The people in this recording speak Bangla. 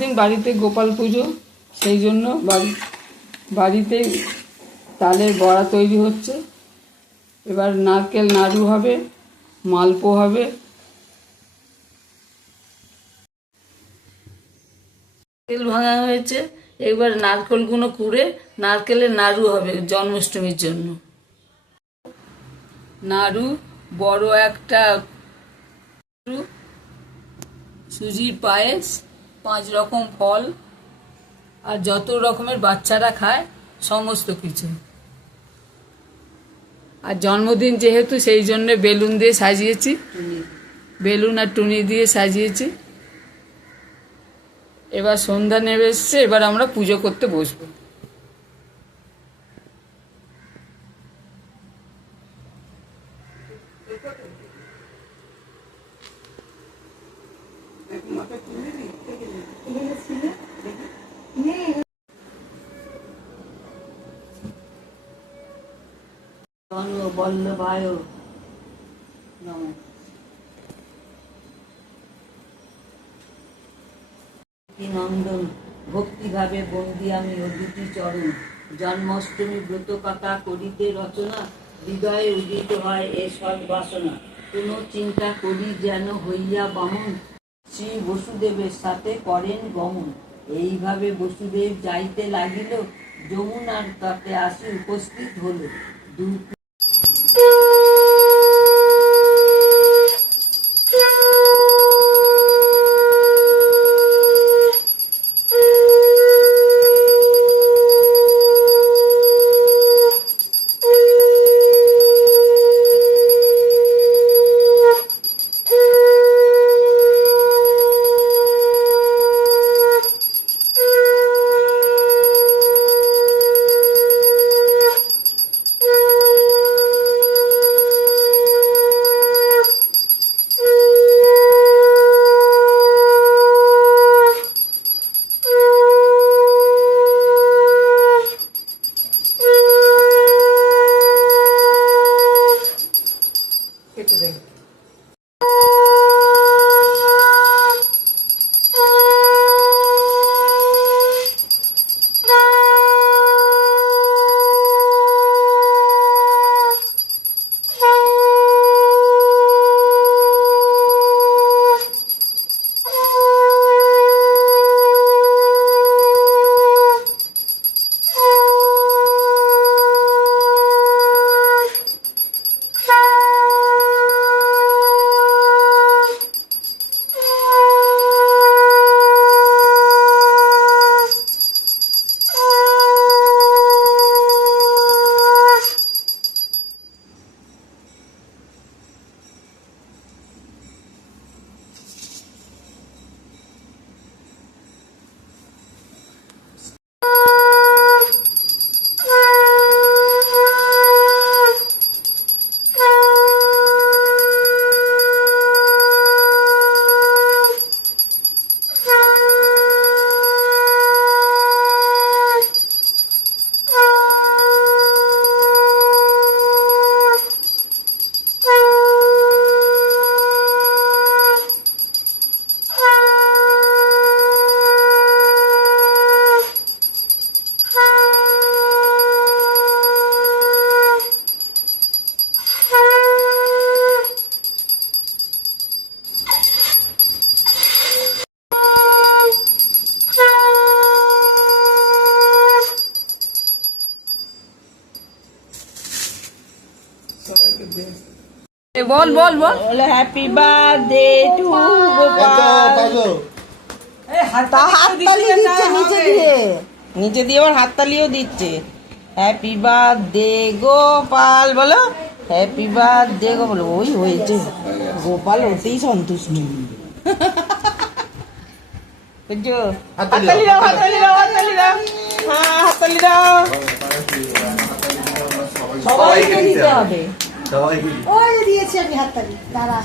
দিন বাড়িতে গোপাল পুজো, সেই জন্য বাড়িতে তালের বড়া তৈরি হচ্ছে। এবার নারকেল নাড়ু হবে, মালপো হবে। তেল ভাঙা হয়েছে, এবার নারকেলগুলো কুড়ে নারকেলের নাড়ু হবে জন্মাষ্টমীর জন্য। নাড়ু, বড় একটা সুজির পায়েস, 5 রকম ফল, আর যত রকমের বাচ্চারা খায় সমস্ত কিছু। আর জন্মদিন যেহেতু, সেই জন্য বেলুন দিয়ে সাজিয়েছি, বেলুন আর টুনি দিয়ে সাজিয়েছি। এবার সন্ধ্যা নেমে এসছে, এবার আমরা পুজো করতে বসবো। বল্লভায় নমঃ। নন্দন ভক্তিভাবে বন্দি আমি ও দুটি চরণ, জন্মাষ্টমী ব্রত কথা করিতে রচনা, হৃদয়ে উদিত হয় এ সৎ বাসনা। কোন চিন্তা করি যেন হইয়া বামন, শ্রী বসুদেবের সাথে করেন গমন। এইভাবে বসুদেব যাইতে লাগিল, যমুনার তটে আসি উপস্থিত হল। বল বল বল। Happy birthday to Gopal. হাততালি দিচ্ছে নিচে দিয়ে, নিচে দিয়ে আবার হাততালিও দিচ্ছে। হ্যাপি বার্থডে গোপাল বলো, হ্যাপি বার্থডে গোপাল। ওই হয়েছে, গোপাল ওতেই সন্তুষ্ট। বুঝছো? হাততালি দাও, হাততালি দাও, হাততালি দাও। হ্যাঁ, হাততালি দাও। সবাইকে দিতে হবে। ওই দিয়েছি আমি হাততালি, দাঁড়া।